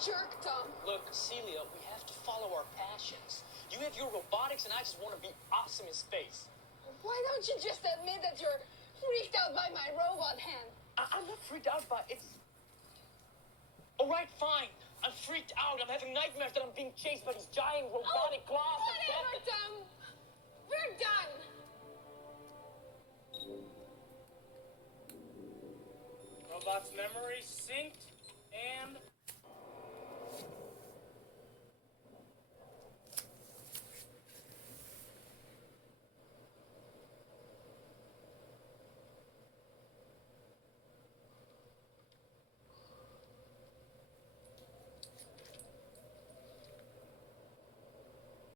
jerk, Tom. Look, Celia, we have to follow our passions. You have your robotics, and I just want to be awesome in space. Why don't you just admit that you're freaked out by my robot hand? I'm not freaked out by it. All right, fine. I'm freaked out. I'm having nightmares that I'm being chased by these giant robotic claws. Whatever, Tom. We're done. Robot's memory synced and